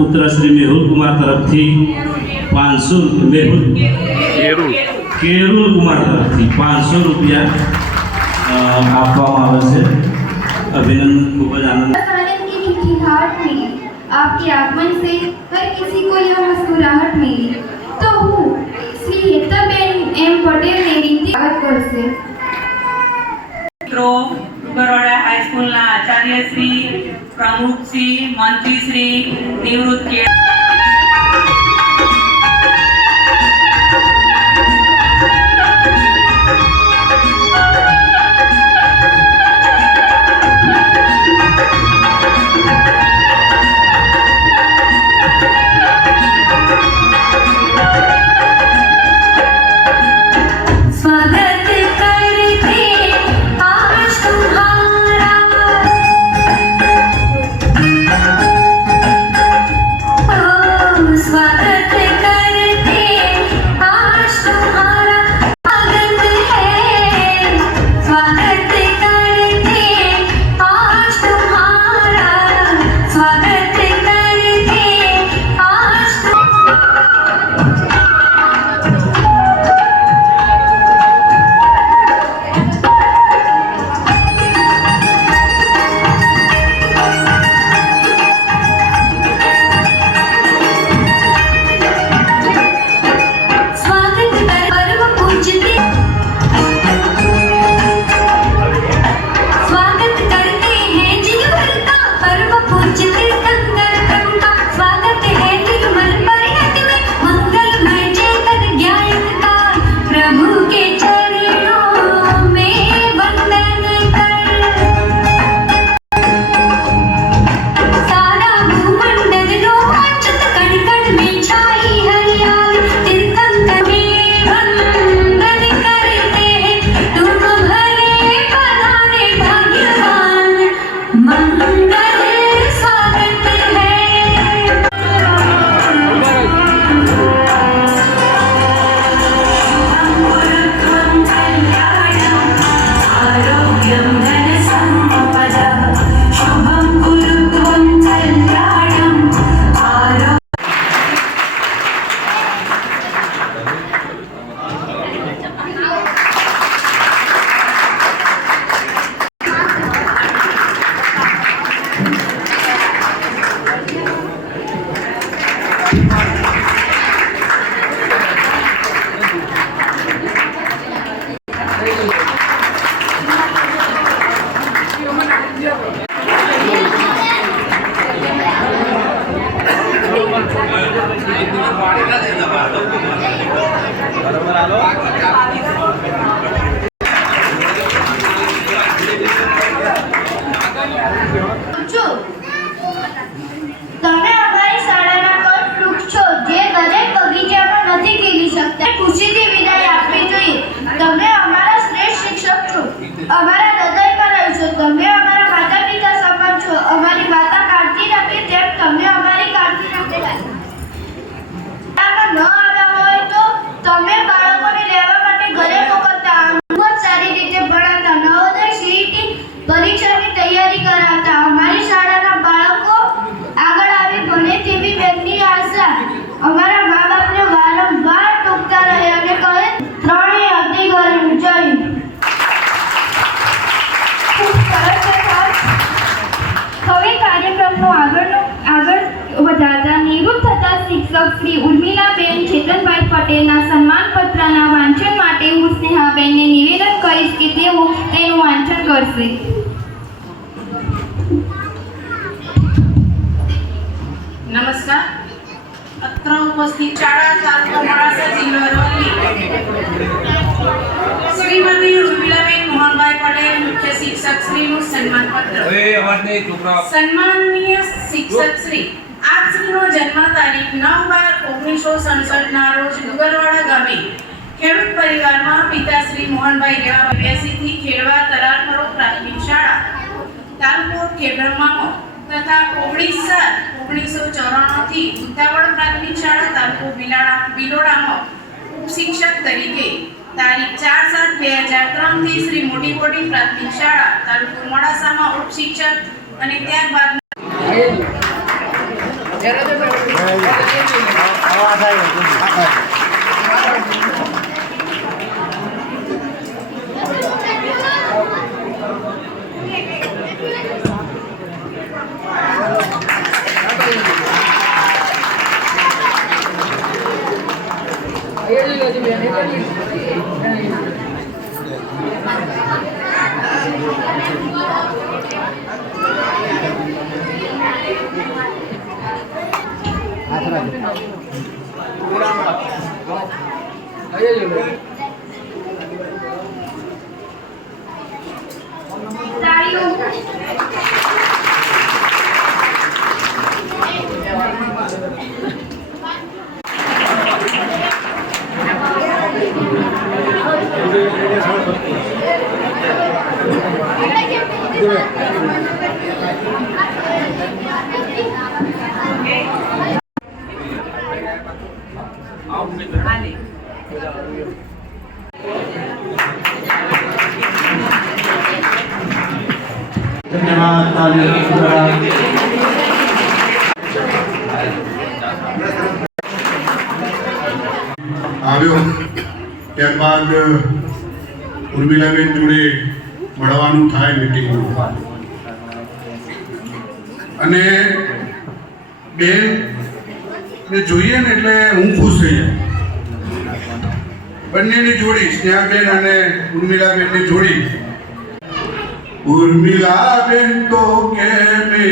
पुत्र श्री मेहुल कुमार तरफथी 500 मेहुल केरुल कुमार तरफथी 500 रुपया आपवामां आवे छे। अभिनंदन, खूब ज आनंद। की खिलखिलाहट मिली, आपके आगमन से हर किसी को यह मुस्कुराहट मिली। तो हूँ श्री हेतलबेन एम पटेल ने विनती करશે। बरोड़ा हाईस्कूल ना आचार्य श्री, प्रमुख श्री, मंत्री श्री, निवृत्त શિક્ષક શ્રી ઉર્મિલાબેન ચેતનભાઈ પટેલના સન્માન પત્રના વાંચન માટે હું સ્નેહાબેનને નિવેદન કરીશ કે તેઓ તેનું વાંચન કરશે। नमस्कार। अत्र उपस्थित शाळा तालुका जिल्हा अरवली श्रीमती उर्मिलाबेन मोहनभाई पटेल मुख्य शिक्षक श्री નું સન્માન પત્ર। સન્માનनीय शिक्षक श्री, આપ શ્રીનો જન્મ તારીખ 9/12/1967 ના રોજ ડુગરવાડા ગામે ખેડૂત પરિવારમાં પિતાશ્રી મોહનભાઈ રેવા 82 થી ખેડવા તરારમરો પ્રાથમિક શાળા તાલુકો ખેડબ્રહ્મા તથા 19/7/1994 થી ઉતાવળ પ્રાથમિક શાળા તાલુકો બિલોડામાં ઉપશિક્ષક તરીકે તારીખ 4/7/2003 થી શ્રી મોટીકોટી પ્રાથમિક શાળા તાલુકો મોડાસામાં ઉપશિક્ષક અને ત્યારબાદ ધન્યવાદ તાલીમ દ્વારા આવ્યો ત્યારબાદ ઉર્મિલાબેન જોડે મળવાનું થાય મીટિંગમાં અને બેન જોઈએ ને એટલે હું ખુશ થઈ જાય. બંનેની જોડી સ્નેહાબેન અને ઉર્મિલાબેનની જોડી. ઉર્મિલાબેન તો કેમે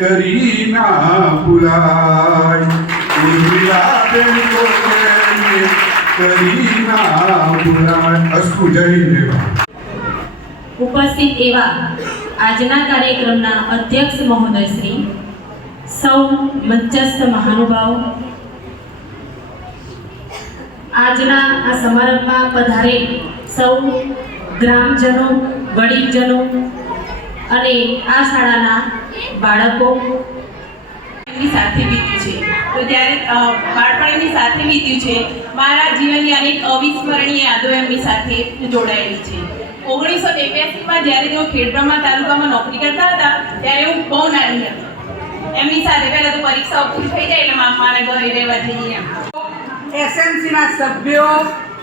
કરી ના ભૂલાય, ઉર્મિલાબેન તો કેમે કરી ના ભૂલાય. અસ્તુ જય હિન્દ. ઉપસ્થિત એવા આજના કાર્યક્રમના અધ્યક્ષ મહોદય શ્રી, સૌ મંચસ્થ મહાનુભાવો, આજના આ સમારંભમાં પધારેલ સૌ ગ્રામજનો, વડીલજનો અને આ શાળાના બાળકો એમની સાથે વીત્યું છે. તો ત્યારે બાળપણ એમની સાથે વીત્યું છે. મારા જીવનની અનેક અવિસ્મરણીય યાદો એમની સાથે જોડાયેલી છે. 1983માં જ્યારે તેઓ ખેડબ્રહ્મા તાલુકામાં નોકરી કરતા હતા ત્યારે હું બહુ નાની હતી. એમની સાથે પહેલાં તો પરીક્ષાઓ પૂરી થઈ જાય એટલે મામાના ઘરે રહેવા જઈએ. એસએમસીના સભ્યો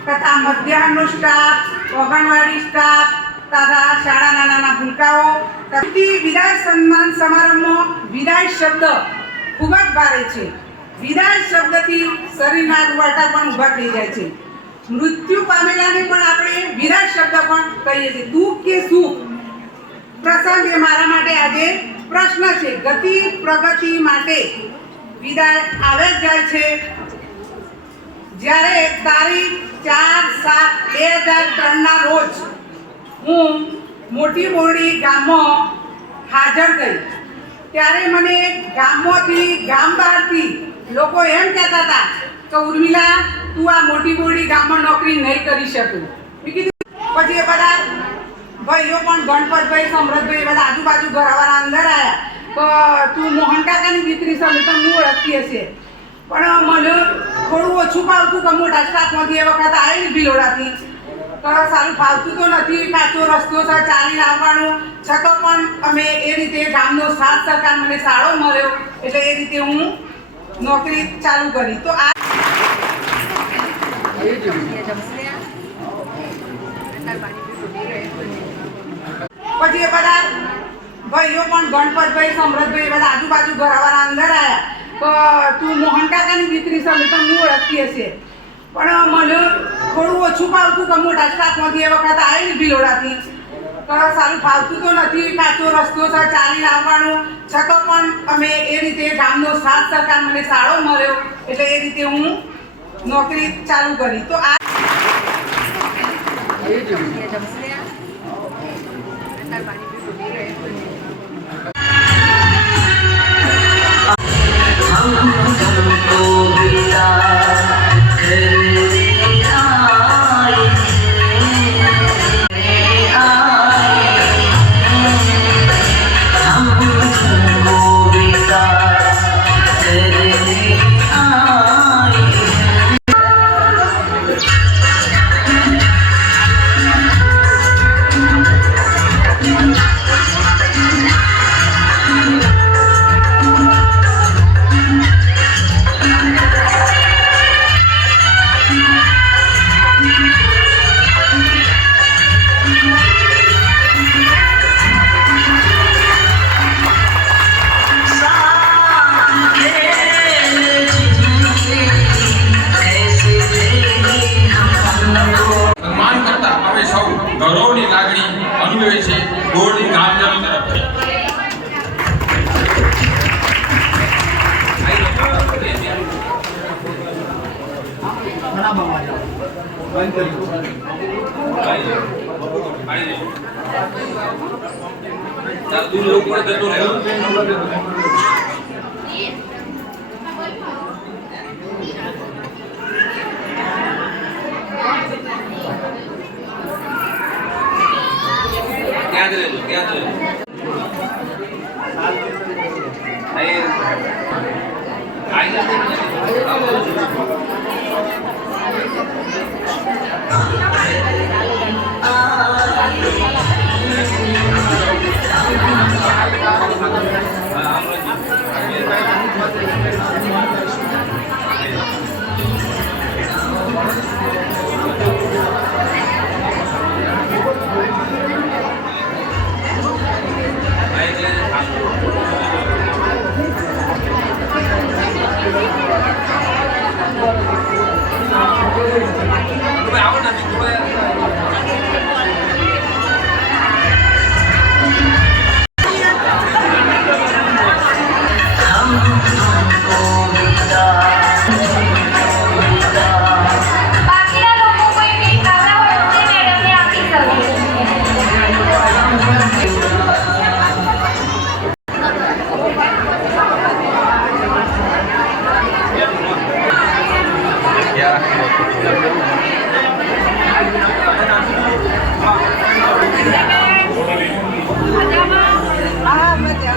તથા મધ્યાહનનો સ્ટાફ, ઓગણવાડી સ્ટાફ તથા શાળાના નાના ભૂલકાઓ, વિદાય સન્માન સમારંભમાં વિદાય શબ્દ ખૂબ જ ભારે છે. વિદાય શબ્દથી શરીરના રૂવાટા પણ ઊભા થઈ જાય છે. મૃત્યુ પામેલાને પણ આપણે વિદાય શબ્દ પણ કહીએ છીએ. દુઃખ કે સુખ પ્રસંગ એ મારા માટે આજે પ્રશ્ન છે. ગતિ પ્રગતિ માટે વિદાય આવે જ જાય છે. જ્યારે તારીખ 4/7/2003ના રોજ હું મોટી બોરડી ગામમાં હાજર થઈ ત્યારે મને ગામમાંથી ગામ બહારથી લોકો એમ કહેતા હતા કે ઉર્મિલા, તું આ મોટી બોરડી ગામમાં નોકરી નહીં કરી શકું. મેં કીધું. પછી એ બધા ભાઈઓ પણ ગણપતભાઈ, સમરથભાઈ બધા આજુબાજુ ઘરવાળા અંદર આવ્યા તો તું મોહન કાકાની દીકરી છે, તમને ઓળખતી હશે. પણ મને થોડું ઓછું ફાવતું કે મોટા સ્ટાફમાંથી એ વખત આવેલી ભિલોડાથી તો સારું ફાવતું તો નથી. કાચો રસ્તો છે, ચાલીને આવવાનું. છતાં પણ અમે એ રીતે ગામનો સાથ સહકાર મને સારો મળ્યો એટલે એ રીતે હું નોકરી ચાલુ કરી. તો આ પછી એ બધા ભાઈઓ પણ ગણપતભાઈ, સમરથભાઈ બધા આજુબાજુ ઘરવાળા અંદર આવ્યા તો તું મોહન કાકાની દીકરી છે, તમને ઓળખતી હશે. પણ મને થોડું ઓછું ફાવતું કે મોટા સ્ટાફમાંથી એ વખત આવેલી ભિલોડાથી તો સારું ફાવતું તો નથી. કાચો રસ્તો છે, ચાલીને આવવાનું. છતાં પણ અમે એ રીતે ગામનો સાથ સહકાર મને સારો મળ્યો એટલે એ રીતે હું નોકરી ચાલુ કરી. તો આ બાકીના લોકો કોઈ ભેટ લાવતા હોય તો તે મેડમને આપી હા મજા